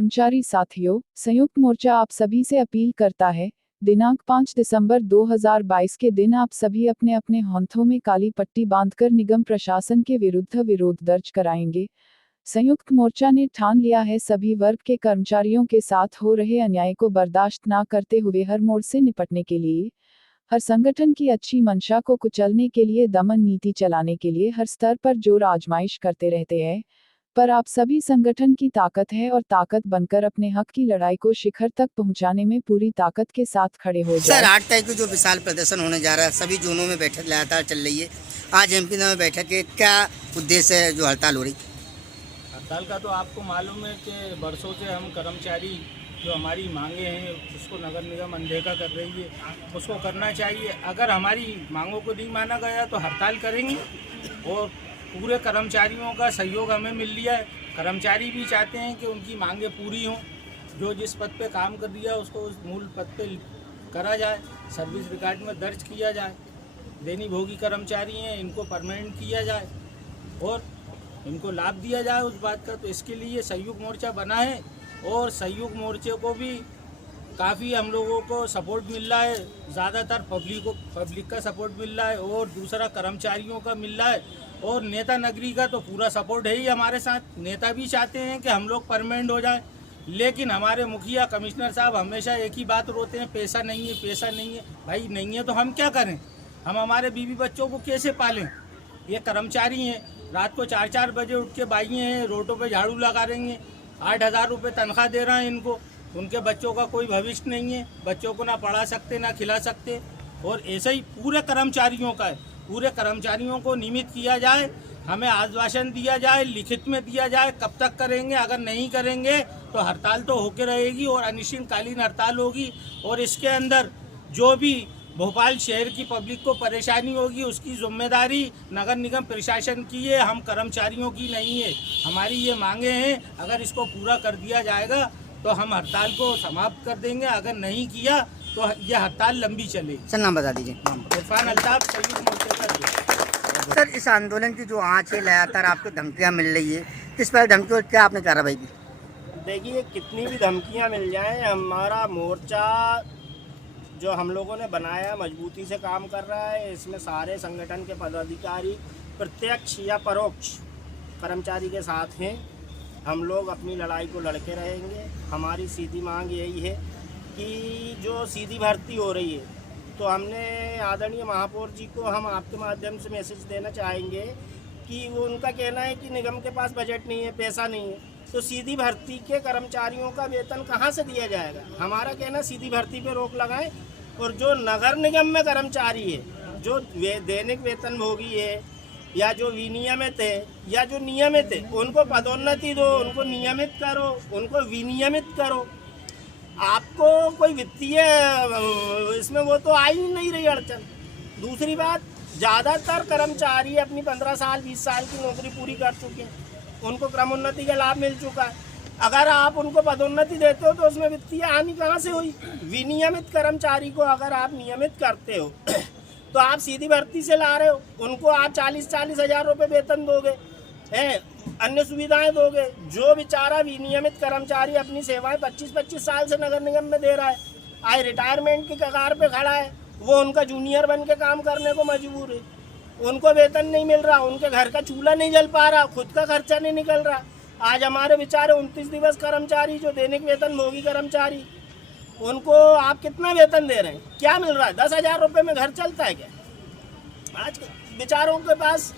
कर्मचारी साथियों, संयुक्त मोर्चा आप सभी से अपील करता है, दिनांक 5 दिसंबर 2022 के दिन आप सभी अपने अपने हाथों में काली पट्टी बांधकर निगम प्रशासन के विरुद्ध विरोध दर्ज कराएंगे। संयुक्त मोर्चा ने ठान लिया है सभी वर्ग के कर्मचारियों के साथ हो रहे अन्याय को बर्दाश्त न करते हुए हर मोड़ से निपटने के लिए, हर संगठन की अच्छी मंशा को कुचलने के लिए, दमन नीति चलाने के लिए हर स्तर पर जोर आजमाइश करते रहते हैं। पर आप सभी संगठन की ताकत है और ताकत बनकर अपने हक की लड़ाई को शिखर तक पहुंचाने में पूरी ताकत के साथ खड़े हो जाए। सर 8 तारीख को जो विशाल प्रदर्शन होने जा रहा है, सभी जोनों में बैठक लगातार चल रही है। आज एमपी में बैठक के क्या उद्देश्य है जो हड़ताल हो रही? हड़ताल का तो आपको मालूम है कि बरसों से हम कर्मचारी जो हमारी मांगे हैं उसको नगर निगम अनदेखा कर रही है, उसको करना चाहिए। अगर हमारी मांगों को नहीं माना गया तो हड़ताल करेंगे और पूरे कर्मचारियों का सहयोग हमें मिल लिया है। कर्मचारी भी चाहते हैं कि उनकी मांगे पूरी हों, जो जिस पद पे काम कर दिया उसको उस मूल पद पे करा जाए, सर्विस रिकॉर्ड में दर्ज किया जाए। दैनिक भोगी कर्मचारी हैं, इनको परमानेंट किया जाए और इनको लाभ दिया जाए उस बात का। तो इसके लिए संयुक्त मोर्चा बना है और संयुक्त मोर्चे को भी काफ़ी हम लोगों को सपोर्ट मिल रहा है। ज़्यादातर पब्लिक का सपोर्ट मिल रहा है और दूसरा कर्मचारियों का मिल रहा है और नेता नगरी का तो पूरा सपोर्ट है ही हमारे साथ। नेता भी चाहते हैं कि हम लोग परमानेंट हो जाए, लेकिन हमारे मुखिया कमिश्नर साहब हमेशा एक ही बात रोते हैं, पैसा नहीं है, पैसा नहीं है। भाई नहीं है तो हम क्या करें? हम हमारे बीवी बच्चों को कैसे पालें? ये कर्मचारी हैं, रात को 4-4 बजे उठ के बाइये हैं, रोडों पे झाड़ू लगा रहेंगे, 8,000 रुपये तनख्वाह दे रहे हैं इनको। उनके बच्चों का कोई भविष्य नहीं है, बच्चों को ना पढ़ा सकते ना खिला सकते। और ऐसे ही पूरे कर्मचारियों का है, पूरे कर्मचारियों को नियमित किया जाए, हमें आश्वासन दिया जाए, लिखित में दिया जाए। कब तक करेंगे? अगर नहीं करेंगे तो हड़ताल तो होकर रहेगी और अनिश्चितकालीन हड़ताल होगी। और इसके अंदर जो भी भोपाल शहर की पब्लिक को परेशानी होगी उसकी जिम्मेदारी नगर निगम प्रशासन की है, हम कर्मचारियों की नहीं है। हमारी ये मांगे हैं, अगर इसको पूरा कर दिया जाएगा तो हम हड़ताल को समाप्त कर देंगे, अगर नहीं किया तो ये हड़ताल लंबी चलेगी। सर नाम बता दीजिए। इरफान अल्ताफ, संयुक्त मोर्चा का। सर इस आंदोलन की जो आँच है, लगातार आपको धमकियाँ मिल रही है, किस पर धमकी और क्या आपने कार्रवाई की? देखिए, कितनी भी धमकियाँ मिल जाएं, हमारा मोर्चा जो हम लोगों ने बनाया मजबूती से काम कर रहा है। इसमें सारे संगठन के पदाधिकारी प्रत्यक्ष या परोक्ष कर्मचारी के साथ हैं। हम लोग अपनी लड़ाई को लड़के रहेंगे। हमारी सीधी मांग यही है कि जो सीधी भर्ती हो रही है, तो हमने आदरणीय महापौर जी को हम आपके माध्यम से मैसेज देना चाहेंगे कि वो उनका कहना है कि निगम के पास बजट नहीं है, पैसा नहीं है, तो सीधी भर्ती के कर्मचारियों का वेतन कहाँ से दिया जाएगा? हमारा कहना सीधी भर्ती पे रोक लगाएं और जो नगर निगम में कर्मचारी है, जो दैनिक वेतन भोगी है या जो विनियमित है या जो नियमित है, उनको पदोन्नति दो, उनको नियमित करो, उनको विनियमित करो। आपको कोई वित्तीय इसमें वो तो आ ही नहीं रही अड़चन। दूसरी बात, ज़्यादातर कर्मचारी अपनी 15 साल 20 साल की नौकरी पूरी कर चुके हैं, उनको क्रमोन्नति का लाभ मिल चुका है। अगर आप उनको पदोन्नति देते हो तो उसमें वित्तीय हानि कहाँ से हुई? विनियमित कर्मचारी को अगर आप नियमित करते हो तो आप सीधी भर्ती से ला रहे हो, उनको आप 40-40 हज़ार रुपये वेतन दोगे, हैं, अन्य सुविधाएं दोगे। जो बेचारा विनियमित कर्मचारी अपनी सेवाएं 25-25 साल से नगर निगम में दे रहा है, आज रिटायरमेंट की कगार पे खड़ा है, वो उनका जूनियर बन के काम करने को मजबूर है, उनको वेतन नहीं मिल रहा, उनके घर का चूल्हा नहीं जल पा रहा, खुद का खर्चा नहीं निकल रहा। आज हमारे बेचारे 29 दिवस कर्मचारी जो दैनिक वेतन भोगी कर्मचारी, उनको आप कितना वेतन दे रहे हैं? क्या मिल रहा है? 10,000 रुपये में घर चलता है क्या? आज बेचारों के पास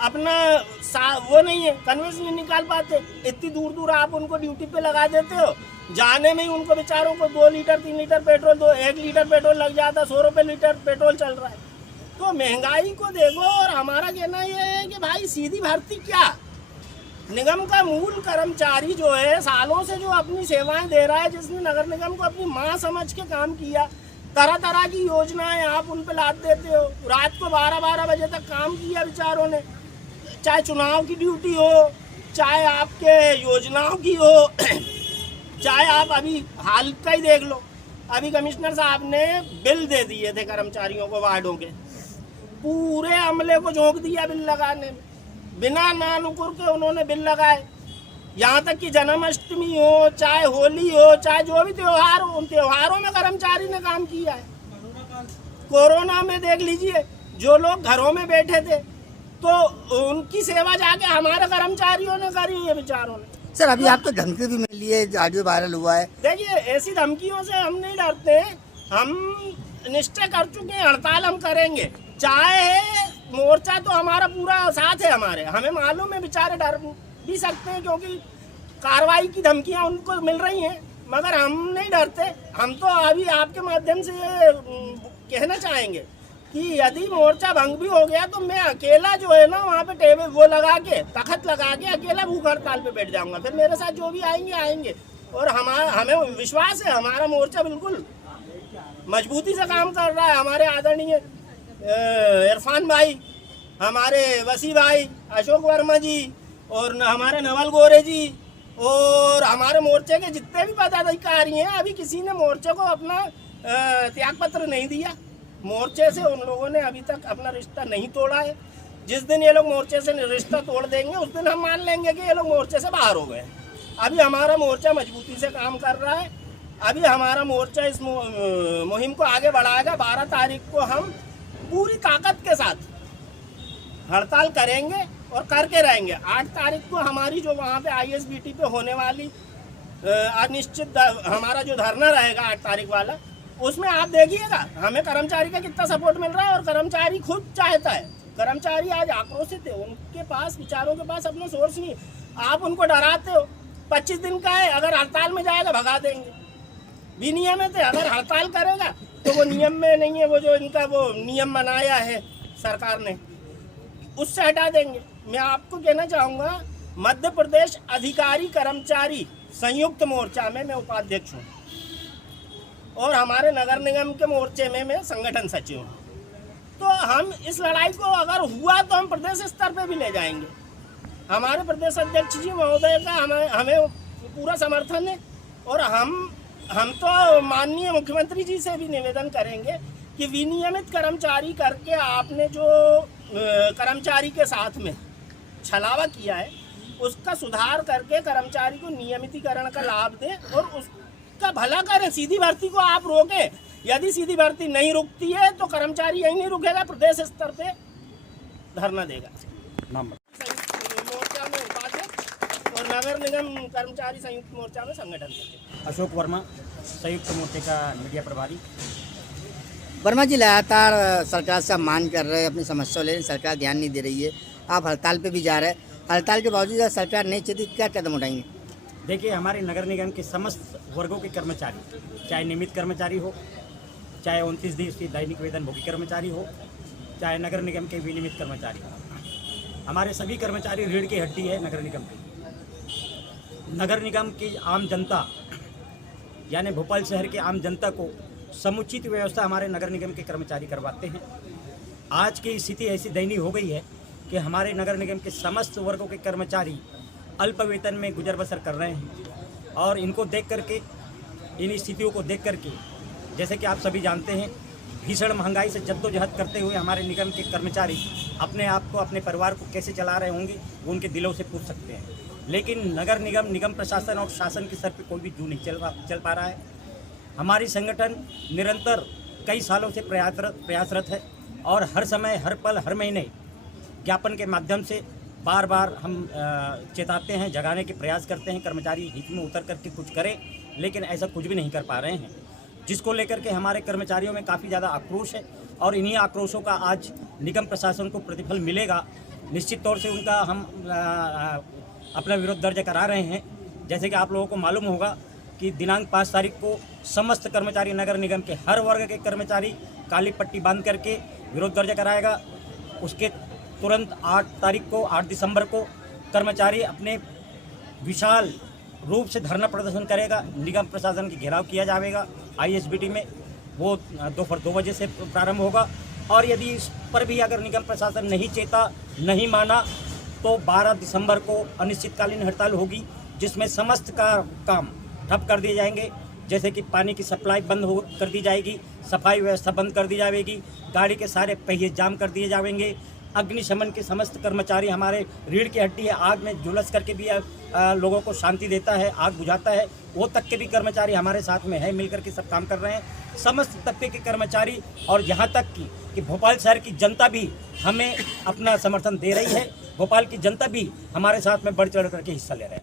अपना वो नहीं है, कन्वेंस नहीं निकाल पाते। इतनी दूर दूर आप उनको ड्यूटी पे लगा देते हो, जाने में ही उनको बेचारों को 2 litre 3 litre petrol 1 litre petrol लग जाता, 100 रुपये लीटर पेट्रोल चल रहा है। तो महंगाई को देखो। और हमारा कहना ये है कि भाई सीधी भर्ती क्या, निगम का मूल कर्मचारी जो है सालों से जो अपनी सेवाएं दे रहा है, जिसने नगर निगम को अपनी माँ समझ के काम किया, तरह तरह की योजनाएं आप उन पर लाद देते हो। रात को 12-12 बजे तक काम किया बेचारों ने, चाहे चुनाव की ड्यूटी हो, चाहे आपके योजनाओं की हो, चाहे आप अभी हाल का ही देख लो। अभी कमिश्नर साहब ने बिल दे दिए थे कर्मचारियों को वार्डों के, पूरे अमले को झोंक दिया बिल लगाने में, बिना नानुकुर के उन्होंने बिल लगाए। यहाँ तक कि जन्माष्टमी हो, चाहे होली हो, चाहे जो भी त्योहार हो, उन त्योहारों में कर्मचारी ने काम किया है। कोरोना में देख लीजिए, जो लोग घरों में बैठे थे तो उनकी सेवा जाके हमारे कर्मचारियों ने करी है बेचारों ने। सर अभी आपको धमकी भी मिली है, ऑडियो वायरल हुआ है। देखिए, ऐसी धमकियों से हम नहीं डरते हैं। हम निश्चय कर चुके हैं, हड़ताल हम करेंगे। चाहे मोर्चा तो हमारा पूरा साथ है, हमें मालूम है बेचारे डर भी सकते हैं क्योंकि कार्रवाई की धमकियां उनको मिल रही हैं, मगर हम नहीं डरते। हम तो अभी आपके माध्यम से कहना चाहेंगे कि यदि मोर्चा भंग भी हो गया तो मैं अकेला जो है ना वहाँ पे टेबल वो लगा के, तखत लगा के अकेला भूख हड़ताल पे बैठ जाऊंगा। फिर मेरे साथ जो भी आएंगे और हमें विश्वास है हमारा मोर्चा बिल्कुल मजबूती से काम कर रहा है। हमारे आदरणीय इरफान भाई, हमारे वसी भाई, अशोक वर्मा जी और हमारे नवल गोरे जी और हमारे मोर्चे के जितने भी पदाधिकारी हैं, अभी किसी ने मोर्चे को अपना त्याग पत्र नहीं दिया। मोर्चे से उन लोगों ने अभी तक अपना रिश्ता नहीं तोड़ा है। जिस दिन ये लोग मोर्चे से रिश्ता तोड़ देंगे उस दिन हम मान लेंगे कि ये लोग मोर्चे से बाहर हो गए। अभी हमारा मोर्चा मजबूती से काम कर रहा है। अभी हमारा मोर्चा इस मुहिम को आगे बढ़ाएगा। 12 तारीख को हम पूरी ताकत के साथ हड़ताल करेंगे और करके रहेंगे। 8 तारीख को हमारी जो वहाँ पे ISBT पे होने वाली अनिश्चित हमारा जो धरना रहेगा 8 तारीख वाला, उसमें आप देखिएगा हमें कर्मचारी का कितना सपोर्ट मिल रहा है और कर्मचारी खुद चाहता है। कर्मचारी आज आक्रोशित है, उनके पास विचारों के पास अपना सोर्स नहीं है। आप उनको डराते हो, 25 दिन का है, अगर हड़ताल में जाएगा भगा देंगे। विनियमित है, अगर हड़ताल करेगा तो वो नियम में नहीं है, वो जो इनका वो नियम बनाया है सरकार ने उससे हटा देंगे। मैं आपको कहना चाहूँगा, मध्य प्रदेश अधिकारी कर्मचारी संयुक्त मोर्चा में मैं उपाध्यक्ष हूँ और हमारे नगर निगम के मोर्चे में मैं संगठन सचिव हूँ। तो हम इस लड़ाई को अगर हुआ तो हम प्रदेश स्तर पे भी ले जाएंगे। हमारे प्रदेश अध्यक्ष जी महोदय का हमें पूरा समर्थन है और हम तो माननीय मुख्यमंत्री जी से भी निवेदन करेंगे कि विनियमित कर्मचारी करके आपने जो कर्मचारी के साथ में छलावा किया है उसका सुधार करके कर्मचारी को नियमितीकरण का लाभ दें और उसका भला करें। सीधी भर्ती को आप रोकें। यदि सीधी भर्ती नहीं रुकती है तो कर्मचारी यही नहीं रुकेगा, प्रदेश स्तर पे धरना देगा। मोर्चा में उपाध्यक्ष और नगर निगम कर्मचारी संयुक्त मोर्चा में संगठन सचिव। अशोक वर्मा, संयुक्त मोर्चे का मीडिया प्रभारी। वर्मा जी, लगातार सरकार से आप मांग कर रहे हैं, अपनी समस्या ले रहे हैं, सरकार ध्यान नहीं दे रही है। आप हड़ताल पे भी जा रहे हैं, हड़ताल के बावजूद सरकार नहीं चाहती, क्या कदम उठाएंगे? देखिए, हमारे नगर निगम के समस्त वर्गों के कर्मचारी, चाहे नियमित कर्मचारी हो, चाहे 29 दिवसीय दैनिक वेतन भोगी कर्मचारी हो, चाहे नगर निगम के विनियमित कर्मचारी हो, हमारे सभी कर्मचारी रीढ़ की हड्डी है नगर निगम की। नगर निगम की आम जनता यानी भोपाल शहर के आम जनता को समुचित व्यवस्था हमारे नगर निगम के कर्मचारी करवाते हैं। आज की स्थिति ऐसी दयनीय हो गई है कि हमारे नगर निगम के समस्त वर्गों के कर्मचारी अल्प वेतन में गुजर बसर कर रहे हैं और इनको देख करके, इन स्थितियों को देख करके, जैसे कि आप सभी जानते हैं, भीषण महंगाई से जद्दोजहद करते हुए हमारे निगम के कर्मचारी अपने आप को, अपने परिवार को कैसे चला रहे होंगे वो उनके दिलों से पूछ सकते हैं। लेकिन नगर निगम प्रशासन और शासन के सर पे कोई भी जू नहीं चल पा रहा है। हमारी संगठन निरंतर कई सालों से प्रयासरत है और हर समय, हर पल, हर महीने ज्ञापन के माध्यम से बार बार हम चेताते हैं, जगाने के प्रयास करते हैं, कर्मचारी हित में उतर करके कुछ करें, लेकिन ऐसा कुछ भी नहीं कर पा रहे हैं, जिसको लेकर के हमारे कर्मचारियों में काफ़ी ज़्यादा आक्रोश है और इन्हीं आक्रोशों का आज निगम प्रशासन को प्रतिफल मिलेगा। निश्चित तौर से उनका हम अपना विरोध दर्ज करा रहे हैं। जैसे कि आप लोगों को मालूम होगा कि दिनांक 5 तारीख को समस्त कर्मचारी नगर निगम के हर वर्ग के कर्मचारी काली पट्टी बांध करके विरोध दर्ज कराएगा। उसके तुरंत 8 दिसंबर को कर्मचारी अपने विशाल रूप से धरना प्रदर्शन करेगा। निगम प्रशासन की घेराव किया जाएगा ISBT में, वो दोपहर 2 बजे से प्रारंभ होगा और यदि इस पर भी अगर निगम प्रशासन नहीं चेता, नहीं माना तो 12 दिसंबर को अनिश्चितकालीन हड़ताल होगी, जिसमें समस्त का काम ठप कर दिए जाएंगे। जैसे कि पानी की सप्लाई बंद कर दी जाएगी, सफाई व्यवस्था बंद कर दी जाएगी, गाड़ी के सारे पहिए जाम कर दिए जाएंगे, अग्निशमन के समस्त कर्मचारी हमारे रीढ़ की हड्डी है, आग में झुलस करके भी लोगों को शांति देता है, आग बुझाता है, वो तक के भी कर्मचारी हमारे साथ में है, मिलकर के सब काम कर रहे हैं। समस्त तबके के कर्मचारी और यहाँ तक कि भोपाल शहर की जनता भी हमें अपना समर्थन दे रही है। भोपाल की जनता भी हमारे साथ में बढ़ चढ़ करके हिस्सा ले रहे हैं।